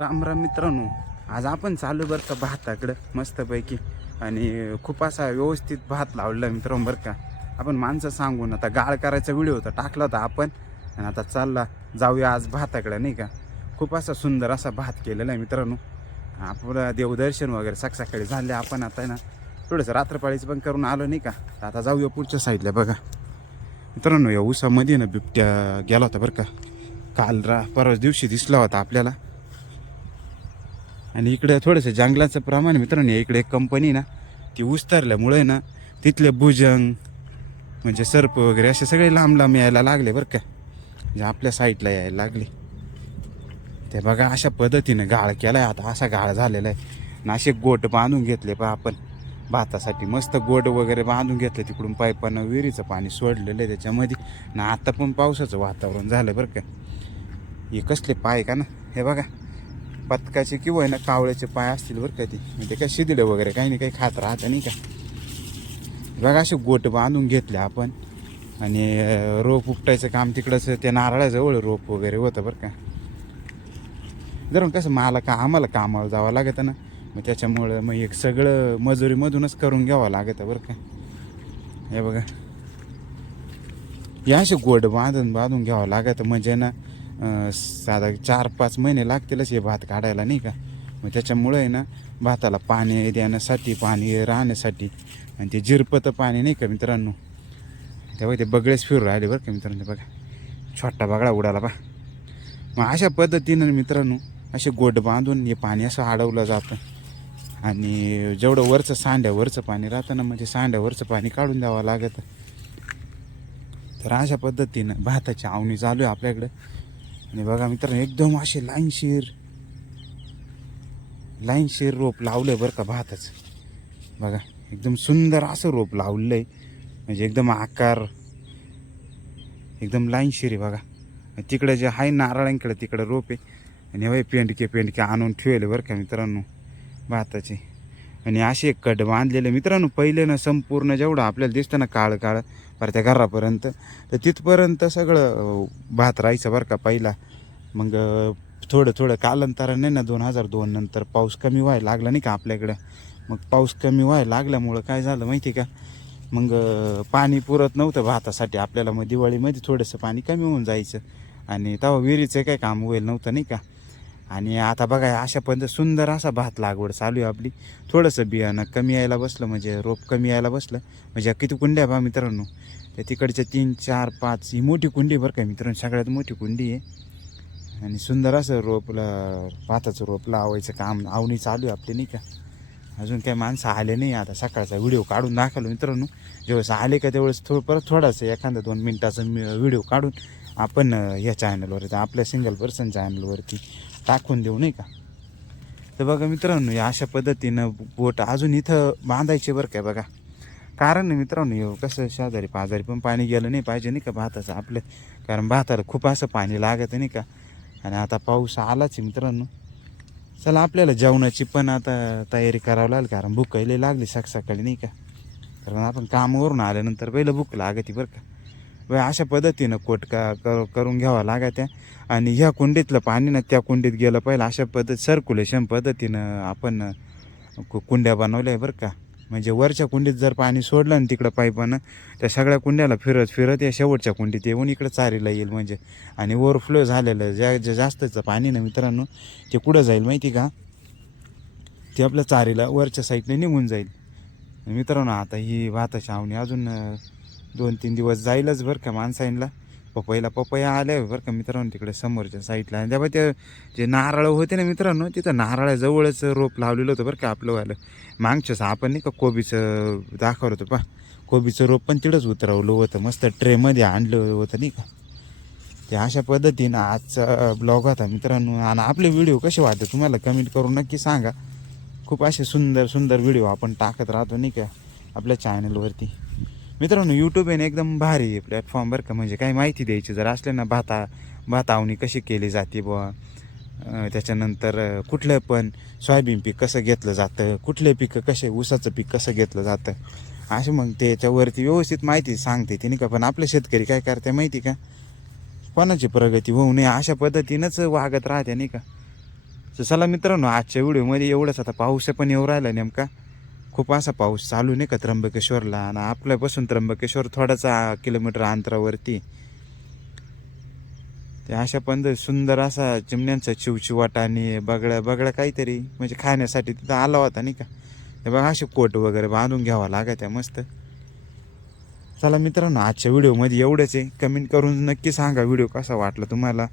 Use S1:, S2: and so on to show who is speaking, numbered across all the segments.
S1: राम राम मित्रांनो आज आपण चालू बरं का भाताकडं मस्तपैकी. आणि खूप असा व्यवस्थित भात लावलेला मित्रांनो बरं का. आपण माणसं सांगून आता गाळ करायचा व्हिडिओ होता टाकला होता आपण. आणि आता चालला जाऊया आज भाताकडं नाही का. खूप असा सुंदर असा भात केलेला आहे मित्रांनो. आपलं देवदर्शन वगैरे सकाळी झाले आपण आता आहे ना. थोडंसं रात्रपाळीचं पण करून आलो नाही का. आता जाऊया पुढच्या साईडला बघा. मित्रांनो या उसामध्ये ना बिबट्या गेला होता बरं का. काल रा परवाच दिवशी दिसला होता आपल्याला. आणि इकडे थोडंसं जंगलाचं प्रमाण मित्रांनो. इकडे एक कंपनी ना ती उस्तरल्यामुळे ना तिथले भुजंग म्हणजे सर्प वगैरे असे सगळे लांब लांब यायला लागले बरं का. म्हणजे आपल्या साईडला यायला लागले. ते बघा अशा पद्धतीनं गाळ केला आहे आता असा गाळ झालेला आहे. ना असे गोट बांधून घेतले पहा आपण. भातासाठी मस्त गोट वगैरे बांधून घेतले. तिकडून पाईपानं विहिरीचं पाणी सोडलेलं आहे त्याच्यामध्ये. ना आता पण पावसाचं वातावरण झालं बरं का. हे कसले पाय का ना. हे बघा. बदकाचे किंवा ना कावळ्याचे पाय असतील बरं का ते. म्हणजे काय शिदिलं वगैरे काही नाही काही खात राहतं नाही का. बघा असे गोट बांधून घेतले आपण. आणि रोप उपटायचं काम तिकडंच त्या नारळाजवळ रोप वगैरे होतं बरं का. जर कसं मला का आम्हाला कामाला जावं लागतं ना. मग त्याच्यामुळं मग एक सगळं मजुरीमधूनच करून घ्यावं लागतं बरं का. हे बघा. हे असे गोड बांधून बांधून घ्यावं लागतं. म्हणजे ना साधा चार पाच महिने लागतीलच हे भात काढायला नाही का? मग त्याच्यामुळे आहे ना भाताला पाणी देण्यासाठी पाणी राहण्यासाठी आणि ते जिरपतं पाणी नाही का मित्रांनो? तेव्हा ते बगळेच फिरू राहिले बरं का मित्रांनो बघा. छोटा बगळा उडाला बा. मग अशा पद्धतीनं मित्रांनो असे गोड बांधून हे पाणी असं अडवलं जातं. आणि जेवढं वरचं सांड्यावरचं पाणी राहतं ना म्हणजे सांड्यावरचं पाणी काढून द्यावं लागतं. तर अशा पद्धतीनं भाताची आवणी चालू आहे आपल्याकडं. आणि बघा मित्रांनो एकदम असे लाईनशीर लाईनशीर रोप लावलं आहे बरं का भातच. बघा एकदम सुंदर असं रोप लावलेलं आहे म्हणजे एकदम आकार एकदम लाईनशीर आहे बघा. आणि तिकडे जे आहे नारळांकडे तिकडे रोप आहे. आणि हे पेंडके पेंडके आणून ठेवले बरं का मित्रांनो भाताचे. आणि असे कड बांधलेले. मित्रांनो पहिले ना संपूर्ण जेवढं आपल्याला दिसतं ना काळ काळ बरं त्या घरापर्यंत. तर तिथपर्यंत सगळं भात राहायचं बरं का पहिला. मग थोडं थोडं कालांतराने ना दोन हजार दोन नंतर पाऊस कमी व्हायला लागला नाही का आपल्याकडं. मग पाऊस कमी व्हायला लागल्यामुळं काय झालं माहिती आहे का? मग पाणी पुरत नव्हतं भातासाठी. आपल्याला मग दिवाळीमध्ये थोडंसं पाणी कमी होऊन जायचं. आणि तेव्हा विहिरीचं काय काम होईल नव्हतं नाही का? आणि आता बघा अशा पद्धत सुंदर असा भात लागवड चालू आहे आपली. थोडंसं बियाणं कमी यायला बसलं म्हणजे रोप कमी यायला बसलं. म्हणजे किती कुंड्या बा मित्रांनो? तर तिकडच्या तीन चार पाच ही मोठी कुंडी बरं का मित्रांनो सगळ्यात मोठी कुंडी आहे. आणि सुंदर असं रोपला भाताचं रोप लावायचं काम आवणी चालू आहे आपली नाही का? अजून काही माणसं आले नाही आता सकाळचा व्हिडिओ काढून दाखवलो मित्रांनो. जेव्हा आले का तेवढेच थोडं परत थोडासा एखादा दोन मिनटाचा व्हिडिओ काढून आपण या चॅनलवरती आपल्या सिंगल पर्सन चॅनलवरती टाकून देऊ नाही का? तर बघा मित्रांनो या अशा पद्धतीनं बोट अजून इथं बांधायचे बरं काय बघा. कारण मित्रांनो कसं शेजारी पाजारी पण पाणी गेलं नाही पाहिजे नाही का भाताचं आपलं. कारण भाताला खूप असं पाणी लागत नाही का? आणि आता पाऊस आलाच आहे मित्रांनो. चला आपल्याला जेवणाची पण आता तयारी करावं लागेल कारण भूक लई लागली सकाळी नाही का? कारण आपण कामावरून आल्यानंतर पहिलं भूक लागते बरं का. व अशा पद्धतीनं कोटका कर करून घ्यावा लागत्या आणि ह्या कुंडीतलं पाणी ना त्या कुंडीत गेलं पाहिजे अशा पद्धत सर्क्युलेशन पद्धतीनं आपण कु- कुंड्या बनवल्या आहे बरं का. म्हणजे वरच्या कुंडीत जर पाणी सोडलं ना तिकडं पाईपानं त्या सगळ्या कुंड्याला फिरत फिरत या शेवटच्या कुंडीत येऊन इकडं चारीला येईल म्हणजे. आणि ओव्हरफ्लो झालेलं ज्या जे जास्तचं पाणी ना मित्रांनो ते कुठं जाईल माहिती का? ते आपल्या चारीला वरच्या साईडने निघून जाईल. मित्रांनो आता ही भाताची आवणी अजून दोन तीन दिवस जाईलच बरं का माणसाईनला पपईला पपया आल्या बरं का मित्रांनो तिकडे समोरच्या साईडला. आणि त्यामुळे ते जे नारळ होते ना मित्रांनो तिथं नारळाजवळच रोप लावलेलं होतं बरं का आपलं आपलंवालं मागच्याच आपण नाही का कोबीचं दाखवलं होतं पा कोबीचं रोप पण तिथंच उतरवलं होतं. मस्त ट्रेमध्ये आणलं होतं नाही का. ते अशा पद्धतीनं आजचा ब्लॉग होता मित्रांनो. आणि आपले व्हिडिओ कसे वाटते तुम्हाला कमेंट करून नक्की सांगा. खूप असे सुंदर सुंदर व्हिडिओ आपण टाकत राहतो नाही का आपल्या चॅनलवरती मित्रांनो यूट्यूब आहे एकदम भारी आहे प्लॅटफॉर्म बरं का. म्हणजे काही माहिती द्यायची जर असले ना भाता भातावणी कशी केली जाते बुवा. त्याच्यानंतर कुठलं पण सोयाबीन पीक कसं घेतलं जातं कुठले पिकं कसे ऊसाचं पीक कसं घेतलं जातं. असे मग त्याच्यावरती व्यवस्थित माहिती सांगते तिने का. पण आपले शेतकरी काय करते माहिती का? कोणाची प्रगती होऊ नये अशा पद्धतीनंच वागत राहते नाही का. चला मित्रांनो आजच्या व्हिडिओमध्ये एवढंच. आता पाऊस पण येऊ राहिला नेमका. खूप असा पाऊस चालू नाही का त्र्यंबकेश्वरला? आणि आपल्यापासून त्र्यंबकेश्वर थोडासा किलोमीटर अंतरावरती. ते अशा पण सुंदर असा चिमण्यांचा चिवचिवाट आणि बगड्या बगड्या काहीतरी म्हणजे खाण्यासाठी तिथं आला होता नाही का? ते बघा असे कोट वगैरे बांधून घ्यावा लागत त्या मस्त. चला मित्रांनो आजच्या व्हिडिओमध्ये एवढंच आहे. कमेंट करून नक्की सांगा व्हिडिओ कसा वाटला तुम्हाला.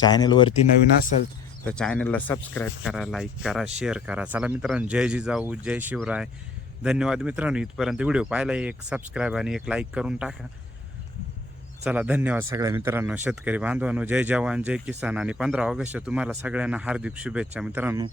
S1: चॅनलवरती नवीन असाल तर चॅनलला सबस्क्राईब करा लाईक करा शेअर करा. चला मित्रांनो जय जिजाऊ जय शिवराय. धन्यवाद मित्रांनो इथपर्यंत व्हिडिओ पाहिला एक सबस्क्राईब आणि एक लाईक करून टाका. चला धन्यवाद सगळ्या मित्रांनो शेतकरी बांधवांनो जय जवान जय किसान. आणि पंधरा ऑगस्ट तुम्हाला सगळ्यांना हार्दिक शुभेच्छा मित्रांनो.